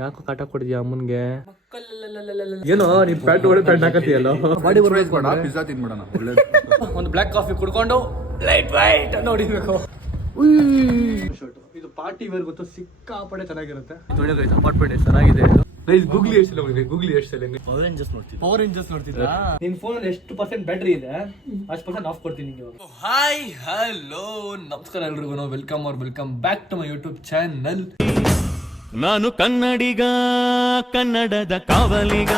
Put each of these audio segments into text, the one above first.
ಯಾಕೋ ಕಾಟ ಕೊಡಿದ್ಯಾ ಅಮ್ಮನ್ಗೆ? ಏನೋ ನೀನ್ ಪ್ಯಾಂಟ್ ಒಳ್ಳೆ ಪ್ಯಾಂಟ್ ಹಾಕತಿಯಲ್ಲ, ಬಾಡಿ ಬರ್ಬೇಕು. ಪಿಜ್ಜಾ ತಿನ್ಬಿಡೋಣ ಒಳ್ಳೇದು. ಒಂದು ಬ್ಲಾಕ್ ಕಾಫಿ ಕುಡ್ಕೊಂಡು ಲೈಟ್ ವೈಟ್ ಅನ್ನ ಹೊಡಿಬೇಕು. ಇದು ಪಾರ್ಟಿ ವೇರ್ ಗೊತ್ತು, ಸಿಕ್ಕಾಪಡೆ ಚೆನ್ನಾಗಿರುತ್ತೆ. ಅಪಾರ್ಟ್ಮೆಂಟ್ ಎಷ್ಟು ಚೆನ್ನಾಗಿದೆ. ಗೂಗ್ಲಿ ಎಷ್ಟು ಗೂಗ್ಲಿ ಎಷ್ಟು ಪವರ್ ರೇಂಜರ್ಸ್ ನೋಡ್ತಿದ್ರಾ? ನಿನ್ ಫೋನ್ ಎಷ್ಟು ಪರ್ಸೆಂಟ್ ಬ್ಯಾಟ್ರಿ ಇದೆ ಅಷ್ಟು ಪರ್ಸೆಂಟ್ ಆಫ್ ಕೊಡ್ತೀನಿ ನಿಮಗೆ. ಹಾಯ್ ಹಲೋ ನಮಸ್ಕಾರ ಎಲ್ರಿಗೂ, welcome back to my YouTube channel. ನಾನು ಕನ್ನಡಿಗ, ಕನ್ನಡದ ಕಾವಲಿಗ.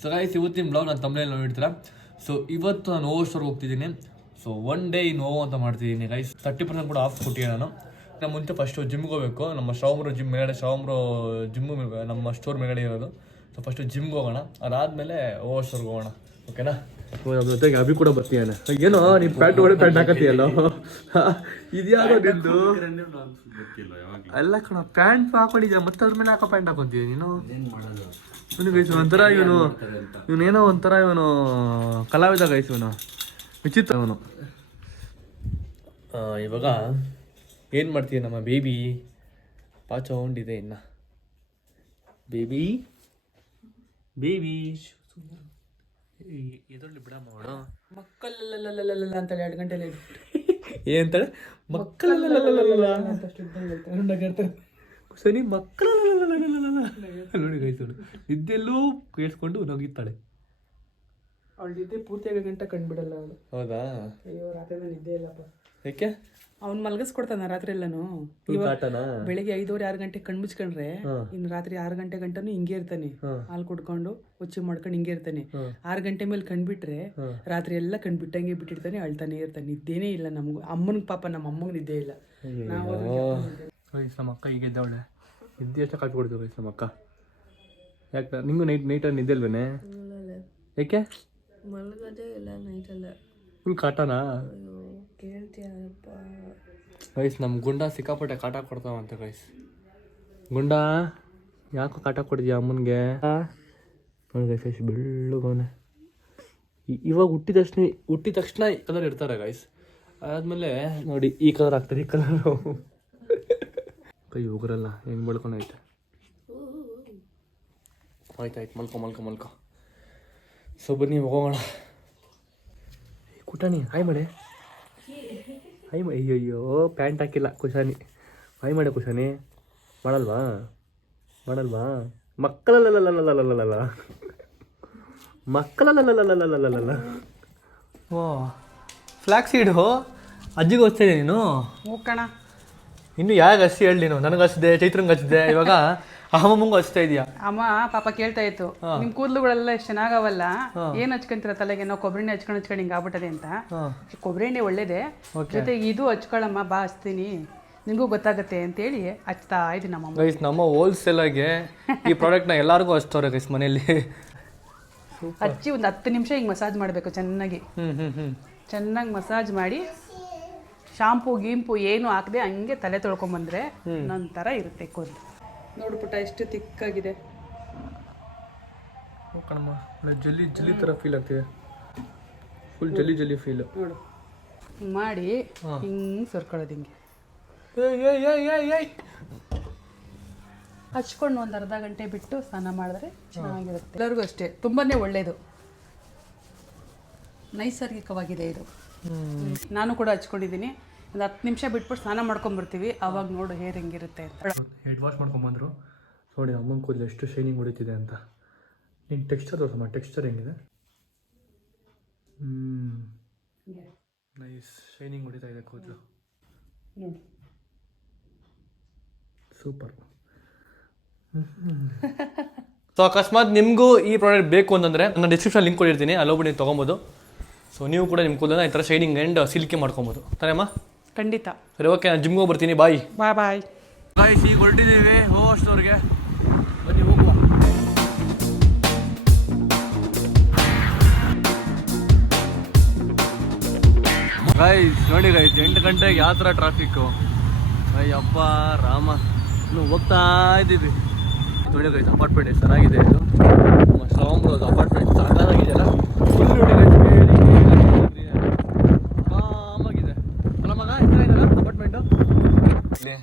ಸೊ ಗೈಸ್, ಇವತ್ತಿನ ಬ್ಲಾಗ್ ನಾನು ತಮಿಳಲ್ಲಿ ನೋಡಿರ್ತೀರ. ಸೊ ಇವತ್ತು ನಾನು ಓವರ್ ಸ್ಟೋರ್ ಹೋಗ್ತಿದ್ದೀನಿ. So one day in over ಅಂತ ಮಾಡ್ತಿದ್ದೀನಿ ಗೈಸ್. 30% ಕೂಡ ಆಫ್ ಕೊಟ್ಟಿದ್ದೀನಿ ನಾನು. ನಮ್ಮ ಮುಂಚೆ ಫಸ್ಟು ಜಿಮ್ಗೆ ಹೋಗಬೇಕು. ನಮ್ಮ ಶಾಮ್ರೋ ಜಿಮ್ ಮೇಲ್ಗಡೆ, ಶಾಮ್ರೋ ಜಿಮ್ಮು ನಮ್ಮ ಸ್ಟೋರ್ ಮೇಲ್ಗಡೆ ಇರೋದು. ಸೊ ಫಸ್ಟು ಜಿಮ್ಗೆ ಹೋಗೋಣ, ಅದಾದಮೇಲೆ ಓವರ್ ಸ್ಟೋರ್ಗೆ ಹೋಗೋಣ. ಓಕೆನಾ? ನಮ್ಮ ಜೊತೆಗೆ ಅಭಿ ಕೂಡ ಬರ್ತೀಯಾನೆ. ಏನೋ ನೀನು ಪ್ಯಾಂಟ್ ಒಳ್ಳೆ ಪ್ಯಾಂಟ್ ಹಾಕತಿಯಲ್ಲ, ಇದ್ಯಾರೋ ನಿಂದು? ಅಲ್ಲ ಕಣ, ಪ್ಯಾಂಟ್ ಹಾಕೊಂಡಿದ್ಯಾ ಮತ್ತೆ ಅದ್ರ ಮೇಲೆ ಹಾಕೋ ಪ್ಯಾಂಟ್ ಹಾಕೊಂತೀಯ ನೀನು? ಒಂಥರ ಇವನೇನೋ ಒಂಥರ ಇವನು ಕಲಾವಿದ ಗೈಸ್, ಇವನು ವಿಚಿತ್ರ ಇವನು. ಇವಾಗ ಏನು ಮಾಡ್ತೀಯ ನಮ್ಮ ಬೇಬಿ? ಪಾಚ ಹೊಂಡಿದೆ ಇನ್ನ. ಬೇಬಿ ಎದೊಳ್ಳಿ ಬಿಡ ಮಾಡು. ಮಕ್ಕಳಲ್ಲ ಅಂತ 2 ಗಂಟೆಲಿ ಏನಂತಾಳೆ? ಮಕ್ಕಳಲ್ಲ ಸರಿ, ಮಕ್ಕಳ ನೋಡಿ ಗೈಸು, ನಿದ್ದೆಲ್ಲೂ ಕೇಳಿಸ್ಕೊಂಡು ನಗಿತ್ತಾಳೆ. ಅವಳ ನಿದ್ದೆ ಪೂರ್ತಿಯಾಗ ಗಂಟೆ ಕಂಡುಬಿಡಲ್ಲ ಅವಳು. ಹೌದಾ? ಅಯ್ಯೋ, ರಾತ್ರಿ ನಿದ್ದೆ ಇಲ್ಲಪ್ಪ. ಯಾಕೆ? ಅವ್ನು ಮಲಗಿಸ್ಕೊಡ್ತಾನ ರಾತ್ರಿ ಎಲ್ಲಾನು. ಬೆಳಿಗ್ಗೆ 5-6 ಗಂಟೆಗೆ ಕಣ್ ಮುಚ್ಕೊಂಡ್ರೆ ಇನ್ನು ರಾತ್ರಿ 6 ಗಂಟೆ ಗಂಟನು ಹಿಂಗೆ ಇರ್ತಾನೆ. ಹಾಲು ಕುಡ್ಕೊಂಡು ಹುಚ್ಚಿ ಮಾಡ್ಕೊಂಡು ಹಿಂಗೆ ಇರ್ತಾನೆ. 6 ಗಂಟೆ ಮೇಲೆ ಕಂಡ್ಬಿಟ್ರೆ ರಾತ್ರಿ ಎಲ್ಲ ಕಂಡ್ಬಿಟ್ಟಂಗೆ ಬಿಟ್ಟಿರ್ತಾನೆ, ಅಳ್ತಾನೆ ಇರ್ತಾನೆ. ನಿದ್ದೇನೇ ಇಲ್ಲ ನಮಗೂ. ಅಮ್ಮನಿಗೆ ಪಾಪ, ನಮ್ಮ ಅಮ್ಮಂಗೆ ನಿದ್ದೆ ಇಲ್ಲ. ನಮ್ಮ ಅಕ್ಕ ಈಗ ಇದ್ದವಳೆ, ನಿದ್ದೆ ಎಷ್ಟು ಕಾಪಿ ಕೊಡ್ತೀವಿ ವಯಸ್ಸು ನಮ್ಮ ಅಕ್ಕ. ಯಾಕೆ ನಿಂಗೂ ನೈಟಲ್ಲಿ ನಿದ್ದೆ ಅಲ್ವೇನೆ? ಯಾಕೆ ಮಲಗೋದೇ ಇಲ್ಲ ನೈಟಲ್ಲ. ಫುಲ್ ಕಾಟನಾ? ಕೇಳ್ತೀಯಪ್ಪ ಗೈಸ್, ನಮ್ಮ ಗುಂಡ ಸಿಕ್ಕಾಪಟ್ಟೆ ಕಾಟ ಕೊಡ್ತಾವಂತ ಗೈಸ್. ಗುಂಡ ಯಾಕೋ ಕಾಟ ಕೊಡಿದ್ಯಾ ಅಮ್ಮನಿಗೆ? ನೋಡಿ ಗೈಸ್, ಎಷ್ಟು ಬೆಳ್ಳಗವನೆ. ಇವಾಗ ಹುಟ್ಟಿದ ತಕ್ಷಣ ಈ ಕಲರ್ ಇರ್ತಾರೆ ಗೈಸ್. ಅದಾದಮೇಲೆ ನೋಡಿ ಈ ಕಲರ್ ಆಗ್ತಾರೆ, ಈ ಕಲರು ಕೈ ಹೋಗ್ರಲ್ಲ, ಹೆಂಗೆ ಬೆಳ್ಕೊಂಡೈತೆ. ಆಯ್ತಾಯ್ತು, ಮಲ್ಕೊ. ಸೊ ಬನ್ನಿ ಹೋಗೋಣ. ಕುಟಾಣಿ ಹಾಯ್ ಮಾಡೆ. ಅಯ್ಯಯ್ಯೋ, ಪ್ಯಾಂಟ್ ಹಾಕಿಲ್ಲ ಕುಶಾನಿ. ಹಾಯ್ ಮಾಡೆ ಕುಶಾನಿ. ಮಾಡಲ್ವಾ? ಮಕ್ಕಳಲ್ಲ. ಓ, ಫ್ಲಾಕ್ ಸೀಡು ಅಜ್ಜಿಗೆ ಹಚ್ತಿದ್ದೆ ನೀನು? ಹೋಗೋಣ. ಇನ್ನು ಯಾಕೆ ಹಚ್ಚಿ ಹೇಳಿ ನೀನು? ನನಗೆ ಹಚ್ಚಿದೆ, ಚೈತ್ರಂಗೆ ಹಚ್ಚಿದೆ, ಇವಾಗ ಅಮ್ಮಂಗೂ ಹಚ್ತಾ ಇದೆಯಾ? ಅಮ್ಮ ಪಾಪ ಕೇಳ್ತಾ ಇತ್ತು, ನಿಮ್ ಕೂದಲುಗಳೆಲ್ಲ ಎಷ್ಟು ಚೆನ್ನಾಗವಲ್ಲ, ಏನ್ ಹಚ್ಕೊಂತೀರ ತಲೆಗೆ? ನಾವು ಕೊಬ್ಬರಿ ಎಣ್ಣೆ ಹಚ್ಕೊಂಡು ಹಿಂಗೆ ಆಗ್ಬಿಟ್ಟದೆ ಅಂತ. ಕೊಬ್ಬರಿ ಎಣ್ಣೆ ಒಳ್ಳೇದೆ, ಜೊತೆಗೆ ಇದು ಹಚ್ಕೊಳ್ಳಮ್ಮ, ಬಾ ಹಚ್ತೀನಿ, ನಿಂಗೂ ಗೊತ್ತಾಗತ್ತೆ ಅಂತೇಳಿ ಹಚ್ತಾ ಇದ್ದೀನಿ. ನಮ್ಮ ಗೈಸ್, ನಮ್ಮ ಹೋಲ್ಸೇಲಾಗೆ ಈ ಪ್ರಾಡಕ್ಟ್ನ ಎಲ್ಲರಿಗೂ ಹಚ್ತವ್ರೆ ಗೈಸ್ ಮನೆಯಲ್ಲಿ. ಹಚ್ಚಿ ಒಂದು 10 ನಿಮಿಷ ಹಿಂಗೆ ಮಸಾಜ್ ಮಾಡಬೇಕು ಚೆನ್ನಾಗಿ. ಚೆನ್ನಾಗಿ ಮಸಾಜ್ ಮಾಡಿ ಶಾಂಪೂ ಗೀಂಪು ಏನು ಹಾಕದೆ ಹಂಗೆ ತಲೆ ತೊಳ್ಕೊಂಬಂದ್ರೆ ನಂತರ ಇರುತ್ತೆ ಕೂದಲು. ನೋಡು ಪುಟ್ಟ, ಎಷ್ಟು ತಿಕ್ಕಾಗಿದೆ. ಕಣಮ್ಮ, ಜಲ್ಲಿ ಥರ ಫೀಲ್ ಆಗ್ತಿದೆ. ಫುಲ್ ಜಲ್ಲಿ ಫೀಲು. ನೋಡು, ಹಿಂಗೆ ಮಾಡಿ ಹಿಂಗೆ ಸರ್ಕೊಳ್ಳೋದು ಹಿಂಗೆ ಹಚ್ಕೊಂಡು ಒಂದು ಅರ್ಧ ಗಂಟೆ ಬಿಟ್ಟು ಸ್ನಾನ ಮಾಡಿದ್ರೆ ಚೆನ್ನಾಗಿರುತ್ತೆ. ಎಲ್ಲರಿಗೂ ಅಷ್ಟೇ, ತುಂಬಾ ಒಳ್ಳೆಯದು, ನೈಸರ್ಗಿಕವಾಗಿದೆ ಇದು. ನಾನು ಕೂಡ ಹಚ್ಕೊಂಡಿದ್ದೀನಿ. ಒಂದು 10 ನಿಮಿಷ ಬಿಟ್ಬಿಟ್ಟು ಸ್ನಾನ ಮಾಡ್ಕೊಂಬರ್ತೀವಿ, ಅವಾಗ ನೋಡು ಹೇರ್ ಹೆಂಗಿರುತ್ತೆ ಅಂತ. ಹೆಡ್ ವಾಶ್ ಮಾಡ್ಕೊಂಬಂದರು ನೋಡಿ, ಅಮ್ಮನ ಕೂದಲು ಎಷ್ಟು ಶೈನಿಂಗ್ ಹೊಡಿತಿದೆ ಅಂತ. ನೀನು ಟೆಕ್ಸ್ಚರ್ ತೋರಿಸಮ್ಮ, ಟೆಕ್ಸ್ಚರ್ ಹೆಂಗಿದೆ? ನೈಸ್, ಶೈನಿಂಗ್ ಹೊಡಿತಾ ಇದೆ ಕೂದಲು. ಸೂಪರ್. ಸೊ ಅಕಸ್ಮಾತ್ ನಿಮಗೂ ಈ ಪ್ರಾಡಕ್ಟ್ ಬೇಕು ಅಂತಂದರೆ ನಾನು ಡಿಸ್ಕ್ರಿಪ್ಷನ್ ಲಿಂಕ್ ಕೊಟ್ಟಿರ್ತೀನಿ, ಅಲ್ಲೋಗ್ಬಿಟ್ಟು ನೀವು ತೊಗೊಬೋದು. ಸೊ ನೀವು ಕೂಡ ನಿಮ್ಮ ಕೂದಲನ್ನ ಈ ಥರ ಶೈನಿಂಗ್ ಆ್ಯಂಡ್ ಸಿಲ್ಕಿ ಮಾಡ್ಕೊಬೋದು. ತಾನೇಮ್ಮ? ಖಂಡಿತ. ಸರಿ, ಓಕೆ, ನಾನು ಜಿಮ್ಗೆ ಹೋಗ್ಬರ್ತೀನಿ. ಬಾಯ್. ಬಾಯ್. ಈಗ ಹೊರಟಿದ್ದೀವಿ ಹೋಗೋಷ್ಟವ್ರಿಗೆ. ಬನ್ನಿ ಹೋಗುವ. ಗೈಸ್ ನೋಡಿ ಗೈಸ್, 8 ಗಂಟೆಗೆ ಯಾವ ಥರ ಟ್ರಾಫಿಕ್ಕು. ಅಯ್ಯಪ್ಪ ರಾಮ, ಇನ್ನು ಹೋಗ್ತಾ ಇದ್ದೀವಿ. ನೋಡಿ ಗೈಸ್, ಅಪಾರ್ಟ್ಮೆಂಟ್ ಎಷ್ಟು ಚೆನ್ನಾಗಿದೆ ಇದು. ನಮ್ಮ ಶಾಮ್ರೋದು ಅಪಾರ್ಟ್ಮೆಂಟ್ ಸಾಕಾಗಿದೆಯಲ್ಲ, ಫುಲ್ ನೋಡಿ ಗೈಸ್, ಕಾಮಾಗಿದೆ ಅಲ್ಲ ಮಗ? ಅಪಾರ್ಟ್ಮೆಂಟು ಇಲ್ಲಿ